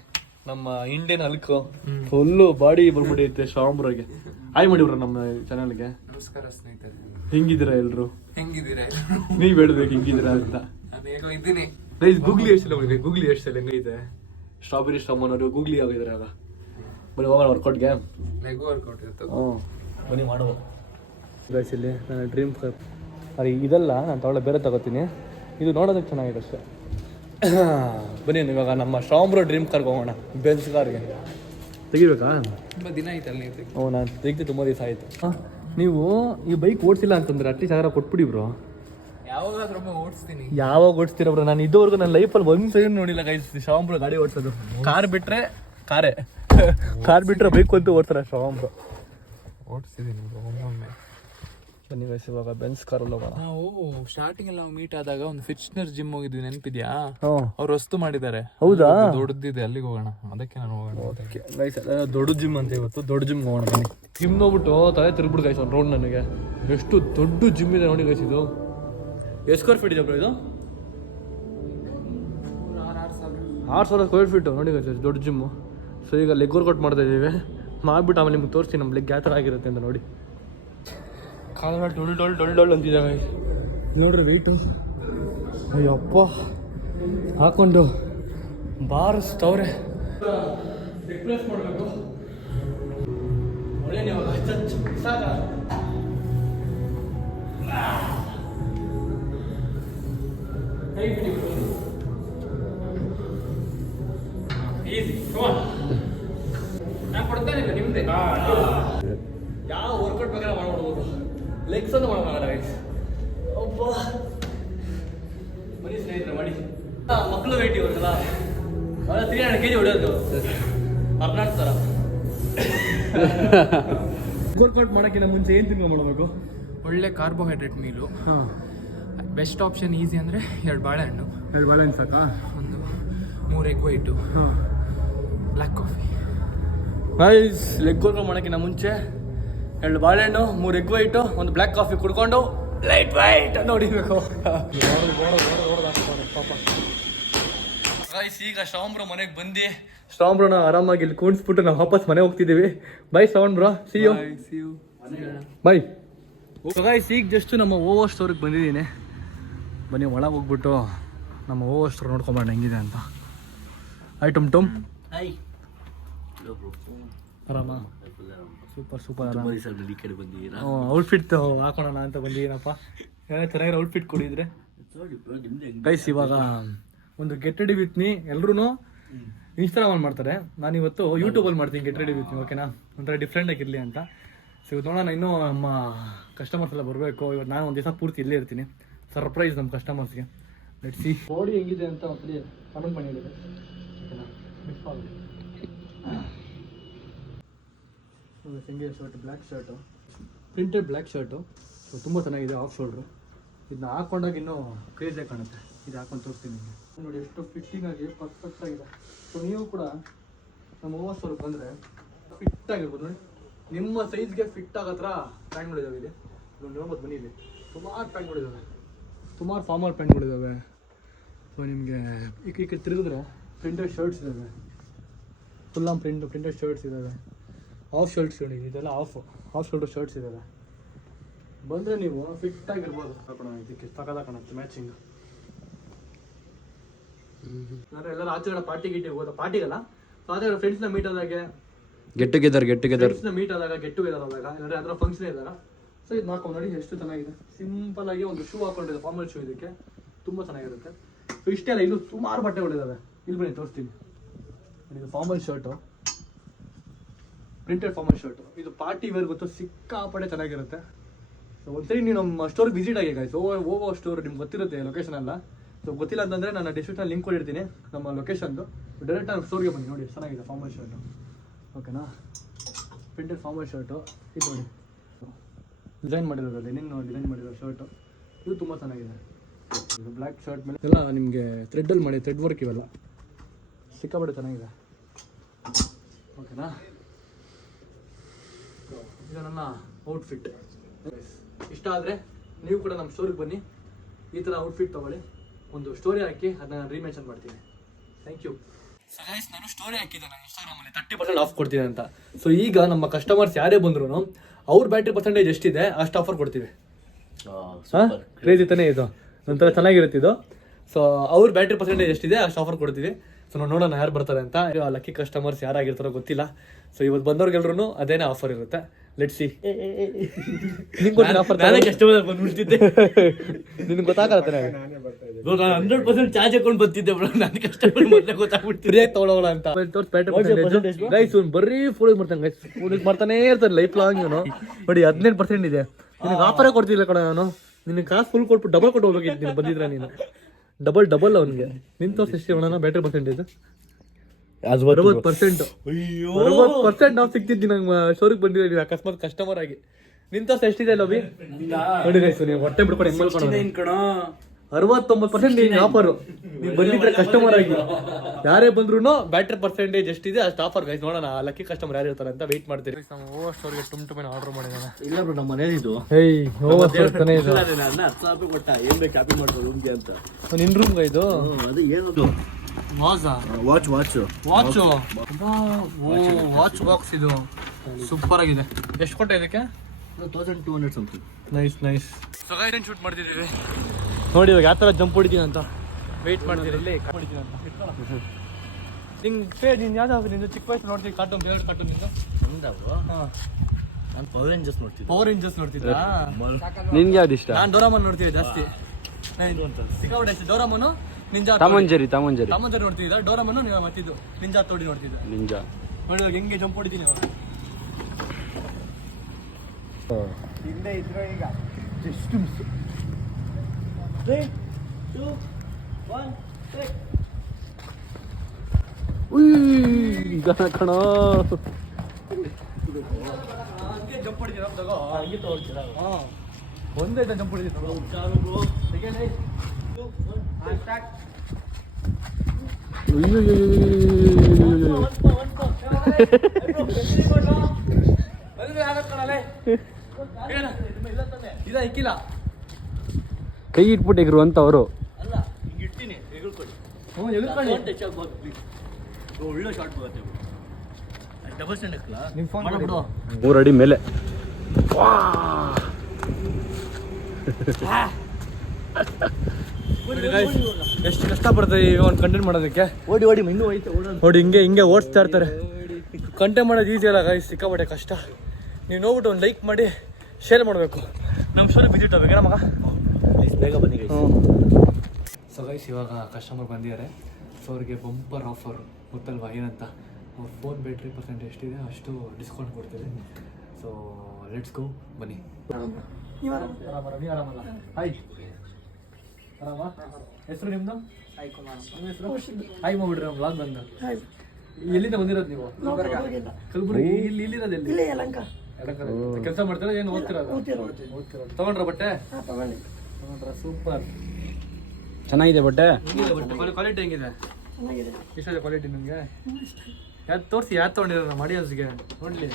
ನಮ್ಮ ಇಂಡಿಯನ್ ಹಲ್ಕು ಫುಲ್ಲು ಬಾಡಿ ಬಂದ್ಬಿಟ್ಟೈತೆ ಸ್ಟ್ರಾಂಬ್ರೋಗೆ. ಹಾಯ್ ಮಾಡಿಬ್ರ ನಮ್ಮ ಚಾನಲ್ಗೆ. ನಮಸ್ಕಾರ ಸ್ನೇಹಿತರೆ, ಹೆಂಗಿದ್ದೀರಾ ಎಲ್ರು? ಹೆಂಗಿದ್ದೀರಾ? ನೀವ್ ಹೇಳ್ಬೇಕು ಹೆಂಗಿದ್ದೀರಾ ಅಂತ. ನಾನು ಹೇಗೋ ಇದ್ದೀನಿ. ಗೂಗ್ಲಿ ಎಷ್ಟಿಲ್ಲ ಗೂಗ್ಲಿ ಎಷ್ಟಿಲ್ಲ ಹೆಂಗೈತೆ ಸ್ಟ್ರಾಬೆರಿ ಸ್ಟ್ರಾಮನ್ ಅವರು ಗೂಗ್ಲಿ ಆಗಿದ್ರೆ ಆಗ ಬನ್ನಿ ಹೋಗೋಣ ವರ್ಕೌಟ್ಗೆ. ಲೆಗ್ ವರ್ಕೌಟ್ ಇತ್ತು. ಹ್ಞೂ ಬನ್ನಿ ಮಾಡುವ ಗೈಸ್. ಇಲ್ಲಿ ನನ್ನ ಡ್ರೀಮ್ ಕಾರ್ ಅರೆ ಇದಲ್ಲ, ನಾನು ತಗೊಳ್ಳೆ ಬೇರೆ ತಗೋತೀನಿ. ಇದು ನೋಡೋದಕ್ಕೆ ಚೆನ್ನಾಗಿದೆ ಅಷ್ಟೇ. ಬನ್ನಿ ಇವಾಗ ನಮ್ಮ ಸ್ಟ್ರಾಂಬ್ರೋ ಡ್ರೀಮ್ ಕಾರ್ಗೆ ಹೋಗೋಣ, ಬೆನ್ಸ್ ಕಾರ್ಗೆ. ತೆಗಿಬೇಕಾ? ತುಂಬ ದಿನ ಆಯ್ತಲ್ಲ ನೀವು ತೆಗ್ದು. ಹ್ಞೂ ನಾನು ತೆಗ್ದು ತುಂಬ ದಿವಸ ಆಯಿತು. ನೀವು ಈ ಬೈಕ್ ಓಡಿಸಿಲ್ಲ ಅಂತಂದ್ರೆ ಅಟ್ಲೀಸ್ಟ್ ಯಾರು ಕೊಟ್ಬಿಡಿ ಬ್ರೋ. ಯಾವಾಗಾದ್ರೊಮ್ಮೆ ಓಡಿಸ್ತೀನಿ. ಯಾವಾಗ ಓಡಿಸ್ತೀರ ಬ್ರೋ? ನಾನು ಇದುವರೆಗೂ ನನ್ನ ಲೈಫಲ್ಲಿ ಒಂದು ಸರಿ ನೋಡಿಲ್ಲ ಗೈಸ್ ಸ್ಟ್ರಾಂಬ್ರೋ ಗಾಡಿ ಓಡಿಸೋದು. ಕಾರ್ ಬಿಟ್ಟರೆ ಕಾರೇ, ಕಾರ್ ಬಿಟ್ಟರೆ ಬೈಕ್ ಅಂತೂ ಓಡ್ತಾರೆ ಸ್ಟ್ರಾಂಬ್ರೋ. ಓಡಿಸಿದ್ದೀನಿ ಒಮ್ಮೊಮ್ಮೆ. ಬನ್ನಿ ಗೈಸ್ ಇವಾಗ ಬೆನ್ಸ್ ಕಾರಲ್ಲಿ ಹೋಗೋಣ. ನಾವು ಸ್ಟಾರ್ಟಿಂಗ್ ಎಲ್ಲ ನಾವು ಮೀಟ್ ಆದಾಗ ಒಂದು ಫಿಟ್ನೆಸ್ ಜಿಮ್ ಹೋಗಿದ್ವಿ, ನೆನಪಿದ್ಯಾ? ಹ್ಞೂ ಅವ್ರು ವಸ್ತು ಮಾಡಿದ್ದಾರೆ. ಹೌದಾ? ದೊಡ್ಡದಿದೆ, ಅಲ್ಲಿಗೆ ಹೋಗೋಣ. ಅದಕ್ಕೆ ನಾನು ಹೋಗೋಣ. ಗೈಸ್ ದೊಡ್ಡ ಜಿಮ್ ಅಂತ ಇವತ್ತು ದೊಡ್ಡ ಜಿಮ್ ಹೋಗೋಣ ಬನ್ನಿ. ಜಿಮ್ ನೋಡ್ಬಿಟ್ಟು ತಲೆ ತಿರ್ಬಿಡು ಗೈಸ್ ಒಂದು ರೋಡ್. ನನಗೆ ಎಷ್ಟು ದೊಡ್ಡ ಜಿಮ್ ಇದೆ ನೋಡಿ ಗೈಸ್. ಇದು ಎಷ್ಟು ಸ್ಕ್ವೇರ್ ಫೀಟ್ ಇದೆ ಬ್ರೋ? ಇದು 6,000 ಸ್ಕ್ವೇರ್ ಫೀಟು ನೋಡಿ ಗೈಸ್, ದೊಡ್ಡ ಜಿಮ್ಮು. ಸೊ ಈಗ ಲೆಗ್ ವರ್ಕೌಟ್ ಮಾಡ್ತಾ ಇದ್ದೀವಿ. ಮಾಡಿಬಿಟ್ಟು ಆಮೇಲೆ ನಿಮ್ಗೆ ತೋರಿಸ್ತೀನಿ ನಮ್ಮ ಲೆಗ್ ಯಾವ ಥರ ಆಗಿರುತ್ತೆ ಅಂತ ನೋಡಿ. ಕಾಲ ಡೊಳ್ ಅಂತಿದೆ ಗೈಸ್. ನೋಡ್ರಿ ವೆಯ್ಟು, ಅಯ್ಯಪ್ಪ ಹಾಕೊಂಡು ಬಾರಿಸ್ತವ್ರೆ. ರಿಪ್ಲೇಸ್ ಮಾಡಬೇಕು. ಒಳ್ಳೆ ನೀವು ಸಾಕ ಈಸಿ. ನಾನು ಕೊಡ್ತೇನೆ ನಿಮ್ದೆ. ಯಾವ ವರ್ಕೌಟ್ ಬೇಕಾದ್ರೆ ಮಾಡ್ಬಿಡ್ಬೋದು. ಲೆಗ್ಸ್ ಅಂತ ಮಾಡೋಣ ಗೈಸ್. ಒಬ್ಬ ಬನ್ನಿ ಸ್ನೇಹಿತರೆ ಮಾಡಿ. ಮಕ್ಕಳು ವೇಟ್ ಇವ್ರಲ್ಲ 300 kg ಹೊಡೆಯೋದು ಕರ್ನಾಟಕ ಥರ. ವರ್ಕೌಟ್ ಮಾಡೋಕ್ಕಿಂತ ಮುಂಚೆ ಏನು ತಿನ್ಕೊಂಡು ಮಾಡಬೇಕು? ಒಳ್ಳೆ carbohydrate meal. Best option easy ಅಂದರೆ 2 ಬಾಳೆಹಣ್ಣು. 2 ಬಾಳೆಹಣ್ಣು ಸಾಕಾ? ಒಂದು 3 egg white, black coffee. Guys leg workout ಮಾಡೋಕ್ಕಿಂತ ಮುಂಚೆ 2 ಬಾಳೆಹಣ್ಣು, 3 ಎಗ್ ವೈಟು, ಒಂದು ಬ್ಲ್ಯಾಕ್ ಕಾಫಿ ಕುಡ್ಕೊಂಡು ಲೈಟ್ ವೈಟ್ ಅಂತ ಹೊಡಿಬೇಕು. ಗೈಸ್ ಈಗ ಸ್ಟ್ರಾಂಬ್ರೋ ಮನೆಗೆ ಬಂದು ಸ್ಟ್ರಾಂಬ್ರೋನ ಆರಾಮಾಗಿ ಇಲ್ಲಿ ಕೂಡಿಸ್ಬಿಟ್ಟು ನಾವು ವಾಪಸ್ ಮನೆ ಹೋಗ್ತಿದ್ದೀವಿ. ಬೈ ಸ್ಟ್ರಾಂಬ್ರೋ, ಸಿ ಯು. ಬೈ. ಗೈಸ್ ಈಗ ಜಸ್ಟ್ ನಮ್ಮ ಓವೋ ಸ್ಟೋರಿಗೆ ಬಂದಿದ್ದೀನಿ. ಬನ್ನಿ ಒಳಗೆ ಹೋಗ್ಬಿಟ್ಟು ನಮ್ಮ ಓವೋ ಸ್ಟೋರ್ ನೋಡ್ಕೊಂಬರೋಣ ಹೆಂಗಿದೆ ಅಂತ. ಟುಮ್ ಟುಮ್ ಆರಾಮ? ಸೂಪರ್ ಆರಾಮ. ಔಟ್ಫಿಟ್ ಹಾಕೋಣ ಅಂತ ಬಂದಿದ್ದೀನಪ್ಪ. ಚೆನ್ನಾಗಿರೋ ಔಟ್ಫಿಟ್ ಕೊಡಿದ್ರೆ ಗೈಸ್. ಇವಾಗ ಒಂದು ಗೆಟ್ ರೆಡಿ ವಿತ್ ಮೀ ಎಲ್ಲರೂ ಇನ್ಸ್ಟಾಗ್ರಾಮಲ್ಲಿ ಮಾಡ್ತಾರೆ, ನಾನು ಇವತ್ತು ಯೂಟ್ಯೂಬಲ್ಲಿ ಮಾಡ್ತೀನಿ ಗೆಟ್ ರೆಡಿ ವಿತ್ ಮೀ. ಓಕೆನಾ? ಒಂಥರ ಡಿಫ್ರೆಂಟ್ ಆಗಿರಲಿ ಅಂತ. ಸೊ ಇವತ್ತು ನೋಡೋಣ, ಇನ್ನೂ ನಮ್ಮ ಕಸ್ಟಮರ್ಸ್ ಎಲ್ಲ ಬರಬೇಕು. ಇವತ್ತು ನಾನು ಒಂದು ದಿವಸ ಪೂರ್ತಿ ಇಲ್ಲೇ ಇರ್ತೀನಿ. ಸರ್ಪ್ರೈಸ್ ನಮ್ಮ ಕಸ್ಟಮರ್ಸ್ಗೆ. ಲೆಟ್ ಸಿ ಬಾಡಿ ಹೆಂಗಿದೆ ಅಂತ ಒಂದು ಕಮೆಂಟ್ ಮಾಡಿದ್ದಾರೆ. ಓಕೆನಾ? ಮಿಸ್ ಆಗಲಿ. Single shirt, black shirt, printed black shirt. So ತುಂಬ ಚೆನ್ನಾಗಿದೆ, ಆಫ್ ಶೋಲ್ಡ್ರು. ಇದನ್ನ ಹಾಕೊಂಡಾಗ ಇನ್ನೂ ಕ್ರೇಜಿಯಾಗಿ ಕಾಣುತ್ತೆ. ಇದು ಹಾಕೊಂಡು ತೋರಿಸ್ತೀನಿ ನಿಮಗೆ. ನೋಡಿ ಎಷ್ಟು ಫಿಟ್ಟಿಂಗ್ ಆಗಿ ಪರ್ಫೆಕ್ಟ್ ಆಗಿದೆ. ಸೊ ನೀವು ಕೂಡ ನಮ್ಮ ಓವರ್ ಸ್ಟೋರ್ಗೆ ಬಂದರೆ ಫಿಟ್ ಆಗಿರ್ಬೋದು. ನೋಡಿ ನಿಮ್ಮ ಸೈಜ್ಗೆ ಫಿಟ್ ಆಗೋ ಥರ ಪ್ಯಾಂಟ್ಗಳಿದ್ದಾವೆ ಇಲ್ಲಿ. ನೋಡಿ ನೋಡ್ಬೋದು ಬನ್ನಿ, ಇಲ್ಲಿ ಸುಮಾರು ಪ್ಯಾಂಟ್ಗಳಿದ್ದಾವೆ, ಸುಮಾರು ಫಾರ್ಮಲ್ ಪ್ಯಾಂಟ್ಗಳಿದ್ದಾವೆ. ಸೊ ನಿಮಗೆ ಈ ಕಡೆ ತಿರುಗಿದ್ರೆ ಪ್ರಿಂಟೆಡ್ ಶರ್ಟ್ಸ್ ಇದ್ದಾವೆ, ಫುಲ್ ಆನ್ ಪ್ರಿಂಟೆಡ್ ಶರ್ಟ್ಸ್ ಇದ್ದಾವೆ. ಆಫ್ ಶರ್ಟ್ಸ್ ನೋಡಿ, ಇದೆಲ್ಲ ಆಫ್ ಶೋಲ್ಡರ್ ಶರ್ಟ್ಸ್ ಇದ್ದಾವೆ. ಬಂದರೆ ನೀವು ಫಿಟ್ ಆಗಿರ್ಬೋದು. ಹಾಕೋಣ, ಇದಕ್ಕೆ ತಗೋದ ಕಾಣುತ್ತೆ ಮ್ಯಾಚಿಂಗ್. ಅಂದರೆ ಎಲ್ಲರೂ ಆಚೆಗಡೆ ಪಾರ್ಟಿಗೆ ಹೋದ, ಪಾರ್ಟಿಗಲ್ಲ, ಸೊ ಅದೇ ಫ್ರೆಂಡ್ಸ್ನ ಮೀಟ್ ಆದಾಗೆ, ಗೆಟ್ ಟುಗೆದರ್ ಫ್ರೆಂಡ್ಸ್ನ ಮೀಟ್ ಆದಾಗ, ಗೆಟ್ ಟುಗೆದರ್ ಆದಾಗ, ಅಂದರೆ ಅದರ ಫಂಕ್ಷನ್ ಇದ್ದಾಗ. ಸೊ ಇದು ಹಾಕೊಂಡು ನೋಡಿ ಎಷ್ಟು ಚೆನ್ನಾಗಿದೆ. ಸಿಂಪಲ್ ಆಗಿ ಒಂದು ಶೂ ಹಾಕೊಂಡಿದೆ, ಫಾರ್ಮಲ್ ಶೂ. ಇದಕ್ಕೆ ತುಂಬ ಚೆನ್ನಾಗಿರುತ್ತೆ. ಸೊ ಇಷ್ಟೇ ಅಲ್ಲ, ಇಲ್ಲೂ ಸುಮಾರು ಬಟ್ಟೆಗಳಿದ್ದಾವೆ. ಇಲ್ಲಿ ಬನ್ನಿ ತೋರಿಸ್ತೀನಿ. ಇದು formal shirt, printed formal shirt. ಇದು ಪಾರ್ಟಿ ವೇರ್ ಗೊತ್ತು, ಸಿಕ್ಕಾಪಟ್ಟೆ ಚೆನ್ನಾಗಿರುತ್ತೆ. ಸೊ ಒಂದ್ಸರಿ ನೀವು ನಮ್ಮ ಸ್ಟೋರ್ಗೆ ವಿಸಿಟ್ ಆಗಿ ಗೈಸ್. ಓವೋ ಸ್ಟೋರ್ ನಿಮ್ಗೆ ಗೊತ್ತಿರುತ್ತೆ ಲೊಕೇಶನ್ ಎಲ್ಲ. ಸೊ ಗೊತ್ತಿಲ್ಲ ಅಂತಂದರೆ ನಾನು ಡಿಸ್ಕ್ರಿಪ್ಷನಲ್ಲಿ ಲಿಂಕ್ ಕೊಟ್ಟಿರ್ತೀನಿ ನಮ್ಮ ಲೊಕೇಶನ್ದು. ಡೈರೆಕ್ಟ್ ನಮ್ಮ ಸ್ಟೋರ್ಗೆ ಬನ್ನಿ. ನೋಡಿ ಚೆನ್ನಾಗಿದೆ ಫಾರ್ಮಲ್ ಶರ್ಟು. ಓಕೆನಾ? Printed formal shirt. ಇದು ನೋಡಿ ಡಿಸೈನ್ ಮಾಡಿರೋದು, ಲೆನಿನ್ ಡಿಸೈನ್ ಮಾಡಿರೋ ಶರ್ಟು. ಇದು ತುಂಬ ಚೆನ್ನಾಗಿದೆ. ಇದು ಬ್ಲ್ಯಾಕ್ ಶರ್ಟ್ ಮೇಲೆ ಎಲ್ಲ ನಿಮಗೆ ಥ್ರೆಡ್ಡಲ್ಲಿ ಮಾಡಿ, ಥ್ರೆಡ್ ವರ್ಕ್ ಇವೆಲ್ಲ ಸಿಕ್ಕಾಪಟ್ಟೆ ಚೆನ್ನಾಗಿದೆ. ಓಕೆನಾ? ಇದು ನನ್ನ ಔಟ್ಫಿಟ್. ಇಷ್ಟ ಆದರೆ ನೀವು ಕೂಡ ನಮ್ಮ ಸ್ಟೋರಿಗೆ ಬನ್ನಿ, ಈ ಥರ ಔಟ್ಫಿಟ್ ತೊಗೊಳ್ಳಿ. ಒಂದು ಸ್ಟೋರಿ ಹಾಕಿ ಅದನ್ನ ರೀಮೆನ್ಷನ್ ಮಾಡ್ತೀನಿ. Thank you. ಸೊ ಗೈಸ್ ನಾನು ಸ್ಟೋರಿ ಹಾಕಿದ್ದೆ ನಾನು ಇನ್ಸ್ಟಾಗ್ರಾಮಲ್ಲಿ 30% ಆಫ್ ಕೊಡ್ತೀನಿ ಅಂತ. ಸೊ ಈಗ ನಮ್ಮ ಕಸ್ಟಮರ್ಸ್ ಯಾರೇ ಬಂದ್ರು ಅವ್ರ ಬ್ಯಾಟ್ರಿ ಪರ್ಸೆಂಟೇಜ್ ಎಷ್ಟಿದೆ ಅಷ್ಟು ಆಫರ್ ಕೊಡ್ತೀವಿ. ಕ್ರೇಜಿ ತಾನೇ ಇದು, ಒಂಥರ ಚೆನ್ನಾಗಿರುತ್ತೆ ಇದು. ಸೊ ಅವ್ರ ಬ್ಯಾಟ್ರಿ ಪರ್ಸೆಂಟೇಜ್ ಎಷ್ಟಿದೆ ಅಷ್ಟು ಆಫರ್ ಕೊಡ್ತೀವಿ. ಸೊ ನಾವು ನೋಡೋಣ ಯಾರು ಬರ್ತಾರೆ ಅಂತ. ಲಕ್ಕಿ ಕಸ್ಟಮರ್ಸ್ ಯಾರಾಗಿರ್ತಾರೋ ಗೊತ್ತಿಲ್ಲ. ಸೊ ಇವತ್ತು ಬಂದವ್ರಿಗೆಲ್ರೂ ಅದೇನೇ ಆಫರ್ ಇರುತ್ತೆ. Let's see. ನಿನ್ಗೆ ಗೊತ್ತಾಗತ್ತೆ 100% ಚಾರ್ಜ್ ಹಾಕೊಂಡು ಬರ್ತಿದ್ದೆ ಬ್ರೋ. ನಾನು ಕಸ್ಟಮರ್ ಮೊದಲೇ ಗೊತ್ತಾಗ್ಬಿಟ್ಟು ಫ್ರೀಯಾಗಿ ತಗೊಳ್ಳೋಣ ಅಂತ. ಗೈಸ್ ಬರೀ ಫೋನ್ ಮಾಡ್ತಾನೆ, ಗೈಸ್ ಮಾಡ್ತಾನೆ ಇರ್ತಾನೆ ಲೈಫ್ ಲಾಂಗ್. ಇವನು ನೋಡಿ 18% ಇದೆ. ನಿನಗೆ ಆಫರೇ ಕೊಡ್ತಿಲ್ಲ ಕಣ ನಾನು. ನಿನಗೆ ಕಾಸು ಫುಲ್ ಕೊಟ್ಟು ಡಬಲ್ ಕೊಟ್ಟು ಹೋಗ್ಬೇಕಿತ್ತು ನೀನು ಬಂದಿದ್ರೆ. ನೀನು ಡಬಲ್ ಅವನಿಗೆ ನಿನ್ ತೋರ್ಸ್ ಎಷ್ಟು ಹೇಳೋಣ ಬ್ಯಾಟ್ರಿ ಪರ್ಸೆಂಟೇಜ್ 60%. 60% ನಾವು ಸಿಗ್ತಿದ್ದಿ ನಂಗೆ ಸ್ಟೋರಿಗೆ ಬಂದಿದ್ದೀವಿ ಅಕಸ್ಮಾತ್ ಕಸ್ಟಮರ್ ಆಗಿ. ನಿನ್ ತೋರ್ಸ್ ಎಷ್ಟಿದೆ ಲೋಬಿ ನೋಡಿ ಗೈಸ್. ನೀವು ಹೊಟ್ಟೆ ಬಿಡ್ಕೊಂಡು ಹೆಂಗ್ ಮಾಡ್ಕೊಂಡು 69% ನೀನು ಆಫರು. ನೀವು ಬಂದಿದ್ರೆ ಕಸ್ಟಮರ್ ಆಗಿ ಯಾರೇ ಬಂದ್ರು ಬ್ಯಾಟ್ರಿ ಪರ್ಸೆಂಟೇಜ್ ಎಷ್ಟಿದೆ ಅಷ್ಟು ಆಫರ್ ಗೈಸ್. ನೋಡೋಣ ಲಕ್ಕಿ ಕಸ್ಟಮರ್ ಯಾರು ಇರ್ತಾರೆ ಅಂತ ವೆಯ್ಟ್ ಮಾಡ್ತೀರಿ. ಓವರ್ ಸ್ಟೋರ್ಗೆ ಟುಮ್ಟುಮೇನ ಆರ್ಡರ್ ಮಾಡಿದಾನೆ. ಇಲ್ಲ ಬ್ರೋ ನಮ್ಮ ಮನೇಲಿ ಇದು ಓವರ್ ಸ್ಟೋರ್ ತಾನೇ ಇದು. ನನ್ನ 10 ಸಾವಿರ ಕೊಟ್ಟ ಏನ್ ಬೇಕು ಕ್ಯಾಪಿ ಮಾಡ್ಬೋದು ರೂಮ್ಗೆ ಅಂತ. ನಿನ್ ರೂಮ್ ಇದು ಅದು ಏನದು ವಾಚ್ ಬಾಕ್ಸ್ ಇದು ಸೂಪರ್ ಆಗಿದೆ. ಎಷ್ಟು ಕೊಟ್ಟೆ ಇದಕ್ಕೆ? 1200 something. Nice. So guys shoot ಮಾಡ್ತಿದ್ದೀವಿ ನೋಡಿ ಇವಾಗ ಯಾವ ಥರ ಜಂಪ್ ಹೊಡಿತೀನಿ ಅಂತ ವೆಯ್ಟ್ ಮಾಡ್ತೀರಿ. ಇಲ್ಲಿ ಹೊಡಿತೀನಿ ಅಂತ ನಿಂಗೆ ಯಾವ್ದು ನಿಂದು ಚಿಕ್ಕ ವಯಸ್ಸು ನೋಡ್ತೀವಿ ಕಾರ್ಟೂನ್, ಫೇವ್ರೆಟ್ ಕಾರ್ಟೂನ್ ನಿಂದು? ನಾನು ಪವರ್ ರೇಂಜರ್ಸ್ ನೋಡ್ತಿದ್ರಾ? ನಿನ್ಗೆ ಯಾವ್ದು ಇಷ್ಟ? ನಾನು ಡೋರಾಮನ್ ನೋಡ್ತೀವಿ ಜಾಸ್ತಿ. ಸಿಕ್ಕಾಪಟ್ಟೆ ಇಷ್ಟ ಡೋರಾಮನು. ನಿಂಜಾ ತಾಮಂಜರಿ ನೋಡ್ತಿದ್ದ. ಡೋರಾಮನ್ನು ನೀವು ಮತ್ತಿದ್ದು ನಿಂಜಾ ತೋಡಿ ನೋಡ್ತಿದ್ದ. ನಿಂಜಾ ನೋಡಿ ಇವಾಗ ಹೆಂಗೆ ಜಂಪ್ ಹೊಡಿತೀನಿ ಇವಾಗ. ಹಿಂದೆ ಇದ್ರು ಈಗ ಜಸ್ಟ್ ಮಿಸ್. 3 2 1 ಈಗ ಕಣ ಹಂಗೆ ಜಂಪ್ ಹೊಡಿತೀನಿ ತಗೋ. ಹಂಗೆ ತಗೊಳ್ತೀರಾ? ಹಾಂ ಒಂದೇ ಜಂಪ್ ಹೊಡಿತೀನಿ ತಗೋ. ಇದ ಇಕ್ಕಿಲ್ಲ ಕೈ ಇಟ್ಬಿಟ್ಟು ಎಗರು ಅಂತ ಅವರು. ಅಲ್ಲ ಹಿಂಗೆ ಇಡ್ತೀನಿ ಎಗಳ್ಕೊಳ್ಳಿ. ಒಳ್ಳೆ ಶಾರ್ಟ್ ಬರುತ್ತೆ. ಡಬಲ್ ಸ್ಟ್ಯಾಂಡ್ ಹಾಕಲ್ಲ ನಿಮ್ಮ ಫೋನ್ ಬಿಡು. 3 ಅಡಿ ಮೇಲೆ ಎಷ್ಟು ಕಷ್ಟ ಪಡ್ತಾರೆ ಒಂದು ಕಂಟೆಂಟ್ ಮಾಡೋದಕ್ಕೆ. ಓಡಿ ಇನ್ನೂ ಹೋಯ್ತು ಓಡೋದು. ನೋಡಿ ಹಿಂಗೆ ಓಡಿಸ್ತಾ ಇರ್ತಾರೆ. ಕಂಟೆಂಟ್ ಮಾಡೋದು ಈಸಿ ಅಲ್ಲ ಗೈಸ್, ಸಿಕ್ಕಾಪಟ್ಟೆ ಕಷ್ಟ. ನೀವು ನೋಡ್ಬಿಟ್ಟು ಒಂದು ಲೈಕ್ ಮಾಡಿ ಶೇರ್ ಮಾಡಬೇಕು. ನಮ್ಮ ಸ್ಟೋರಿ ವಿಸಿಟ್ ಆಗ್ಬೇಕೇನ ಮಗ? ಬೇಗ ಬನ್ನಿ ಗೈಸ್. ಸೊ ಗೈಸ್ ಇವಾಗ ಕಸ್ಟಮರ್ ಬಂದಿದ್ದಾರೆ. ಸೊ ಅವ್ರಿಗೆ ಬಂಪರ್ ಆಫರ್ ಗೊತ್ತಲ್ವಾ ಏನಂತ. ಅವ್ರ ಫೋನ್ ಬ್ಯಾಟ್ರಿ ಪರ್ಸೆಂಟ್ ಎಷ್ಟಿದೆ ಅಷ್ಟು ಡಿಸ್ಕೌಂಟ್ ಕೊಡ್ತೀವಿ. ಸೊ ಲೆಟ್ಸ್ ಗೋ ಬನ್ನಿ. ನೀವು ಆರಾಮಲ್ಲ? ಹಾಯ್ ಆರಾಮ? ಹೆಸರು ನಿಮ್ಮದು? ನಿಮ್ಮ ಹೆಸರು? ಹಾಯ್ ಮಾಡ್ಬಿಡ್ರಿ ನಮ್ಮ ಬ್ಲಾಗ್ ಬಂದು. ಎಲ್ಲಿಂದ ಬಂದಿರೋದು ನೀವು? ಕಲಬುರಗಿ. ಇಲ್ಲಿರೋದು ಎಲ್ಲಿ? ಕೆಲಸ ಮಾಡ್ತೀರಾ ಏನು ಓದ್ತಿರೋದು? ತಗೊಂಡ್ರ ಬಟ್ಟೆ? ತಗೊಂಡ್ರ ಸೂಪರ್. ಚೆನ್ನಾಗಿದೆ ಬಟ್ಟೆ. ಕ್ವಾಲಿಟಿ ಹೆಂಗಿದೆ? ಎಷ್ಟಿದೆ ಕ್ವಾಲಿಟಿ ನಿಮಗೆ? ಯಾವ್ದು ತೋರಿಸಿ, ಯಾವ್ದು ತೊಗೊಂಡಿರ ನಮ್ಮ ಆಡಿಯನ್ಸ್ಗೆ ನೋಡ್ಲಿ.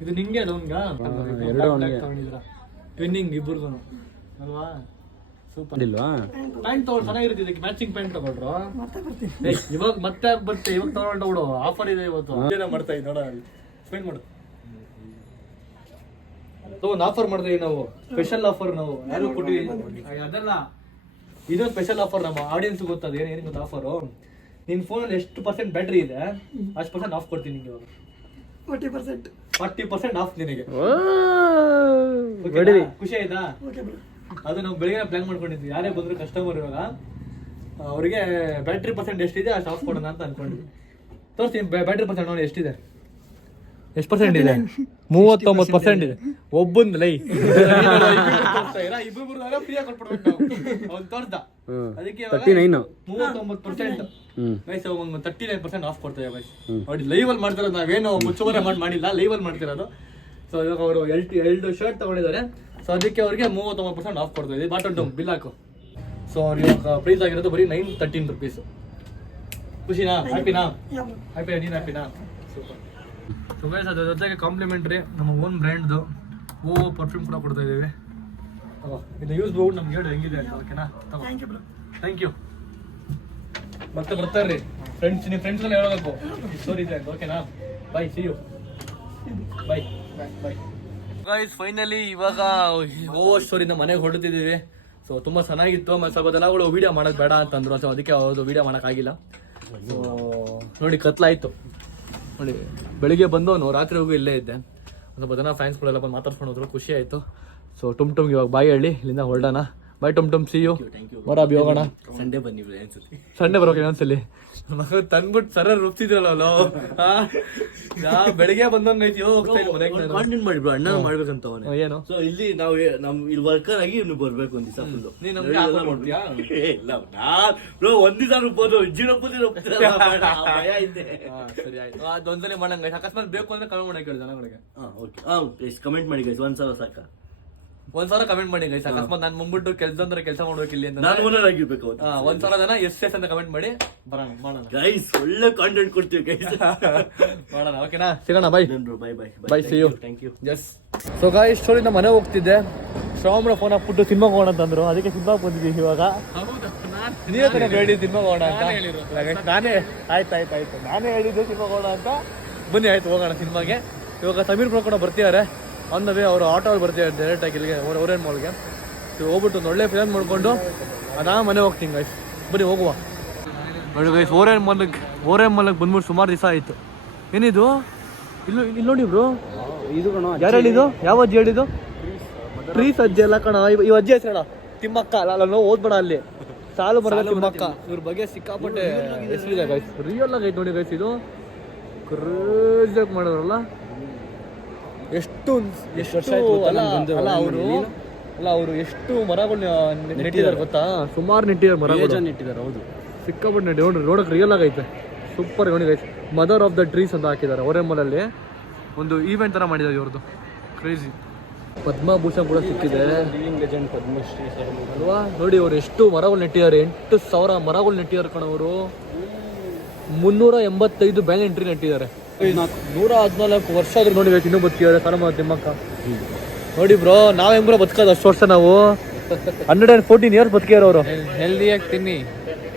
ಇದು ನಿಂಗೆ ಅದೊಂಗ ತಗೊಂಡಿದ್ರ ಟ್ವಿನ್ನಿಂಗ್ ಇಬ್ಬರಿಗೂ ಅಲ್ವಾ? ಸೂಪರ್ ಇಲ್ವಾ? ಪ್ಯಾಂಟ್ ತಗೊಂಡು ಚೆನ್ನಾಗಿರುತ್ತೆ. ಇದಕ್ಕೆ ಮ್ಯಾಚಿಂಗ್ ಪ್ಯಾಂಟ್ ತಗೊಂಡ್ರು. ಇವಾಗ ಮತ್ತೆ ಬರ್ತೆ ಇವಾಗ ತಗೊಂಡು ಬಿಡು. ಆಫರ್ ಇದೆ ಇವತ್ತು. ಮಾಡ್ತಾ ಇದ್ದೀವಿ ನೋಡ, ಸ್ಪೆಂಡ್ ಮಾಡು. ಒಂದು ಆಫರ್ ಮಾಡಿದ್ವಿ ನಾವು, ಸ್ಪೆಷಲ್ ಆಫರ್. ನಾವು ಯಾರು ಕೊಟ್ಟಿದ್ದೀವಿ ಅದೆಲ್ಲ. ಇದೊಂದು ಸ್ಪೆಷಲ್ ಆಫರ್ ನಮ್ಮ ಆಡಿಯನ್ಸ್ ಗೊತ್ತದ ಏನು ಗೊತ್ತ ಆಫರು. ನಿನ್ನ ಫೋನಲ್ಲಿ ಎಷ್ಟು ಪರ್ಸೆಂಟ್ ಬ್ಯಾಟ್ರಿ ಇದೆ ಅಷ್ಟು ಪರ್ಸೆಂಟ್ ಆಫ್ ಕೊಡ್ತೀನಿ ನಿಂಗೆ ಇವಾಗ. 40% ಆಫ್ ನಿನಗೆ. ಖುಷಿ ಆಯ್ತಾ? ಅದು ನಾವು ಬೆಳಿಗ್ಗೆ ಪ್ಲಾನ್ ಮಾಡ್ಕೊಂಡಿದ್ವಿ. ಯಾರೇ ಬಂದ್ರು ಕಸ್ಟಮರ್ ಇವಾಗ ಅವರಿಗೆ ಬ್ಯಾಟ್ರಿ ಪರ್ಸೆಂಟ್ ಎಷ್ಟಿದೆ ಅಷ್ಟು ಆಫ್ ಕೊಡೋಣ ಅಂತ ಅನ್ಕೊಂಡಿದ್ವಿ. ತೋರಿಸ್ತೀನಿ ಬ್ಯಾಟ್ರಿ ಪರ್ಸೆಂಟ್ ನೋಡಿ ಎಷ್ಟಿದೆ. ಎಷ್ಟು ಪರ್ಸೆಂಟ್ ಇದೆ? 39% ಇದೆ. ಒಬ್ಬಂದು ಲೈ ಇಬ್ಬರು ಫ್ರೀಯಾಗಿ ಕೊಟ್ಬಿಡ್ಬೇಕು ನಾವು. ಅವ್ನು ತೋರ್ದ ಅದಕ್ಕೆ 39%. ಗೈಸ್ 39% ಆಫ್ ಕೊಡ್ತೇವೆ ಗೈಸ್. ನೋಡಿ ಲೈವ್ ಅಲ್ಲಿ ಮಾಡ್ತಿರೋದು, ನಾವೇನು ಮುಚ್ಚುವರೆ ಮಾಡಿಲ್ಲ, ಲೈವ್ ಅಲ್ಲಿ ಮಾಡ್ತಿರೋದು. ಸೊ ಇವಾಗ ಅವರು 2 ಶರ್ಟ್ ತಗೊಂಡಿದ್ದಾರೆ. ಸೊ ಅದಕ್ಕೆ ಅವ್ರಿಗೆ 39% ಆಫ್ ಕೊಡ್ತಾ ಇದ್ದೀವಿ. ಬಾಟಮ್ ಡೌನ್ ಬಿಲ್ ಹಾಕು. ಸೊ ಅವ್ರಿಗೆ ಇವಾಗ ಪ್ರೈಸ್ ಆಗಿರೋದು ಬರೀ 913 rupees. ಖುಷಿನಾ? ಹ್ಯಾಪಿನಾ? ನೀನು ಹ್ಯಾಪಿನಾ? ಸೂಪರ್. ಸೊ ಗೈಸ್ ಅದ್ರ ಜೊತೆಗೆ ಕಾಂಪ್ಲಿಮೆಂಟ್ರಿ ನಮ್ಮ ಓನ್ ಬ್ರ್ಯಾಂಡ್ದು ಓವೋ ಪರ್ಫ್ಯೂಮ್ ಕೂಡ ಕೊಡ್ತಾ ಇದ್ದೀವಿ. ಇದು ಯೂಸ್ ಮಾಡ್ಬಿಟ್ಟು ನಮ್ಗೆ ಹೇಳಿ ಹೆಂಗಿದೆ ಅಂತ. ಓಕೆನಾ? Thank you. ಮತ್ತೆ ಬರ್ತಾರ್ರಿ. ನಿಮ್ಮ ಫ್ರೆಂಡ್ಸ್ಗೆಲ್ಲ ಹೇಳಬೇಕು ಸ್ಟೋರಿ ಇದೆ ಓಕೆನಾ bye see you bye bye guys finally ಇವಾಗ ಓವರ್ ಸ್ಟೋರಿಂದ ಮನೆಗೆ ಹೊರಡ್ತಿದ್ದೀವಿ. ಸೊ ತುಂಬ ಚೆನ್ನಾಗಿತ್ತು. ಆಮೇಲೆ ಸ್ವಲ್ಪ ಜನಗಳು ವೀಡಿಯೋ ಮಾಡೋದು ಬೇಡ ಅಂತಂದ್ರು. ಸೊ ಅದಕ್ಕೆ ಅವ್ರದ್ದು ವೀಡಿಯೋ ಮಾಡೋಕ್ಕಾಗಿಲ್ಲ. ಸೊ ನೋಡಿ ಕತ್ಲಾಯಿತು ನೋಡಿ. ಬೆಳಿಗ್ಗೆ ಬಂದವನು ರಾತ್ರಿ ಹೋಗಿ ಇಲ್ಲೇ ಇದ್ದೆ. ಸ್ವಲ್ಪ ಜನ ಫ್ಯಾನ್ಸ್ಗಳೆಲ್ಲ ಬಂದು ಮಾತಾಡ್ಸ್ಕೊಂಡು ಹೋದ್ರು, ಖುಷಿ ಆಯಿತು. ಸೊ ಟುಮ್ ಇವಾಗ ಬಾಯ್ ಹೇಳಿ ಇಲ್ಲಿಂದ ಹೊರಡೋಣ. ಬಾಯ್ ಟುಮ್ ಸಿ ಯು ಬರಾಬಿ ಹೋಗೋಣ. ಸಂಡೇ ಬನ್ನಿ ಅನ್ಸುತ್ತೆ. ಸಂಡೇ ಬರೋಕೆ ಇನ್ನೊಂದ್ಸಲಿ ಮಗ ತಂದ್ಬಿಟ್ಟು ಸರ ರುಬ್ತಿದ್ರಲ್ಲ ಬೆಳಿಗ್ಗೆ ಬಂದಂಗೈತಿ. ಕಾಂಟೆಂಟ್ ಮಾಡಿ ಅಣ್ಣ ಮಾಡ್ಬೇಕಂತ ಅವನೇ ಏನು ಸೊ ಇಲ್ಲಿ ನಾವು ಇಲ್ಲಿ ವರ್ಕರ್ ಆಗಿ ಇನ್ನು ಬರ್ಬೇಕು ಒಂದ್ ದಿವಸ ಫುಲ್. ನೀನ್ ನಮ್ಗೆ ಹಾಕೊಂಡ್ ನೋಡ್ತೀಯಾ? ಇಲ್ಲ ಬ್ರೋ ಒಂದ್ ದಿವಸ ರುಬ್ಬೋದು ಭಯ ಇದೆ. ಸರಿ ಆಯ್ತು, ಅದೊಂದ್ಸಲಿ ಮಾಡಂಗ. ಅಕಸ್ಮಾತ್ ಬೇಕು ಅಂದ್ರೆ ಕಮೆಂಟ್ ಮಾಡಕ್ಕೆ ಹೇಳಿ ಜನಗಳಿಗೆ. ಪ್ಲೀಸ್ ಕಮೆಂಟ್ ಮಾಡಿ ಗೈಸ್. 1,000 ಸಾಕ. 1,000 ಕಮೆಂಟ್ ಮಾಡಿ ಗೈಸ್. ಅಕಸ್ಮಾತ್ ನಾನು ಮುಂಬಿಟ್ಟು ಕೆಲಸ ಮಾಡ್ಬೇಕು ಇಲ್ಲಿ ಅಂತ ನಾನು ಓನರ್ ಆಗಿರ್ಬೇಕು. 1,000 ಜನ ಎಸ್ ಅಂತ ಕಮೆಂಟ್ ಮಾಡಿ ಮಾಡೋಣ ಗೈಸ್. ಒಳ್ಳೆ ಕಾಂಟೆಂಟ್ ಕೊಡ್ತೀವಿ ಗೈಸ್. ಮಾಡೋಣ ಓಕೆನಾ? ಸಿಗೋಣ bye bye bye bye see you. Thank you. Yes so guys ಸ್ಟೋರಿಯಿಂದ ಮನೆ ಹೋಗ್ತಿದ್ದೆ. ಶ್ರಾವಣ ಫೋನ್ ಹಾಕ್ಬಿಟ್ಟು ಸಿನಿಮಾಗೆ ಹೋಗೋಣ ಅಂತಂದ್ರು. ಅದಕ್ಕೆ ಸಿನಿಮಾಗೆ ಬಂದಿದ್ದೀವಿ ಇವಾಗ. ನೀವೇ ತಾನೇ ಹೇಳಿ ಸಿನಿಮಾಗೆ ಹೋಗೋಣ ಅಂತ. ನಾನೇ ಆಯ್ತು ನಾನೇ ಹೇಳಿದ್ದೆ ಸಿನಿಮಾಗೆ ಹೋಗೋಣ ಅಂತ. ಬನ್ನಿ ಆಯ್ತು ಹೋಗೋಣ ಸಿನಿಮಾಗೆ. ಇವಾಗ ಸಮೀರ್ ಬ್ರೋ ಕೂಡ ಬರ್ತಿದ್ದಾರೆ. ಅಂದವೇ ಅವರು ಆಟೋಲ್ಲಿ ಬರ್ತಿದ್ದಾರೆ ಡೈರೆಕ್ಟಾಗಿ ಇಲ್ಲಿಗೆ ಓರೇನ್ ಮಾಲ್ಗೆ. ಹೋಗ್ಬಿಟ್ಟು ಒಂದು ಒಳ್ಳೆ ಫಿಲಮ್ ಮಾಡ್ಕೊಂಡು ಮನೆ ಹೋಗ್ತೀನಿ ಗೈಸ್. ಬನ್ನಿ ಹೋಗುವ. ನೋಡಿ ಗೈಸ್ ಓರೇನ್ ಮಾಲ್ಗೆ ಬಂದ್ಬಿಟ್ಟು ಸುಮಾರು ದಿವಸ ಆಯಿತು. ಏನಿದು ಇಲ್ಲಿ ನೋಡಿ ಬ್ರೋ, ಇದು ಕಣ ಯಾರು ಹೇಳಿದ್ದು? ಯಾವ ಅಜ್ಜಿ ಹೇಳಿದ್ದು? ಟ್ರೀಸ್ ಅಜ್ಜಿ ಎಲ್ಲ ಕಣ. ಇವ್ ಅಜ್ಜಿ ಹೆಸರಣ ತಿಮ್ಮಕ್ಕ. ಅಲ್ಲ ಓದ್ಬೇಡ, ಅಲ್ಲಿ ಸಾಲು ಬರ ತಿಮ್ಮಕ್ಕ. ಇವ್ರ ಬಗ್ಗೆ ಸಿಕ್ಕಾಪಟ್ಟೆ ಹೆಸರಿದೆ ಗೈಸ್. ರಿಯಲ್ ಆಗಿ ಐತೆ ನೋಡಿ ಗೈಸ್. ಇದು ಕ್ರೇಜಾಗಿ ಮಾಡೋರಲ್ಲ. ಎಷ್ಟು ಅವರು ಎಷ್ಟು ಮರಗಳು ನೆಟ್ಟಿದ್ದಾರೆ ಗೊತ್ತಾ? ಸುಮಾರು ನೆಟ್ಟಿದ್ದಾರೆ ಮರಗಳು. ನೆಟ್ಟಿದ್ದಾರೆ. ಹೌದು, ಸಿಕ್ಕಾಪಟ್ಟೆ ನೆಟ್ಟಿ ನೋಡ್ರಿ. ನೋಡಕ್ ರಿಯಲ್ ಆಗೈತೆ. ಸೂಪರ್ ನೋಡಿ guys. Mother of the trees ಅಂತ ಹಾಕಿದ್ದಾರೆ. ಓರೆಮಲಲ್ಲಿ ಒಂದು ಈವೆಂಟ್ ಥರ ಮಾಡಿದ್ದಾರೆ ಇವ್ರದ್ದು. ಕ್ರೇಜಿ. ಪದ್ಮಭೂಷಣ್ ಕೂಡ ಸಿಕ್ಕಿದೆ ಲೆಜೆಂಡ್ ಪದ್ಮಶ್ರೀ ಅಲ್ವಾ? ನೋಡಿ ಅವ್ರು ಎಷ್ಟು ಮರಗಳು ನೆಟ್ಟಿದ್ದಾರೆ. 8,000 ಮರಗಳು ನೆಟ್ಟಿದ್ದಾರೆ ಕಣ ಅವರು. 385 ಬ್ಯಾಲೆನ್ ಟ್ರೀ ನೆಟ್ಟಿದ್ದಾರೆ. 114 ವರ್ಷ ಆದ್ರೂ ನೋಡಿ ಇನ್ನೂ ಬದುಕಿದ್ದಾರೆ ಸರಮ ತಿಮ್ಮಕ್ಕ. ನೋಡಿ ಬ್ರೋ, ನಾವ್ ಹೆಂಗ್ ಬ್ರೋ ಬದುಕೋದು ಅಷ್ಟು ವರ್ಷ? ನಾವು 114 ಇಯರ್ಸ್ ಬದುಕಿಯಾರ ಅವರು. ಹೆಲ್ದಿಯಾಗಿ ತಿನ್ನಿ.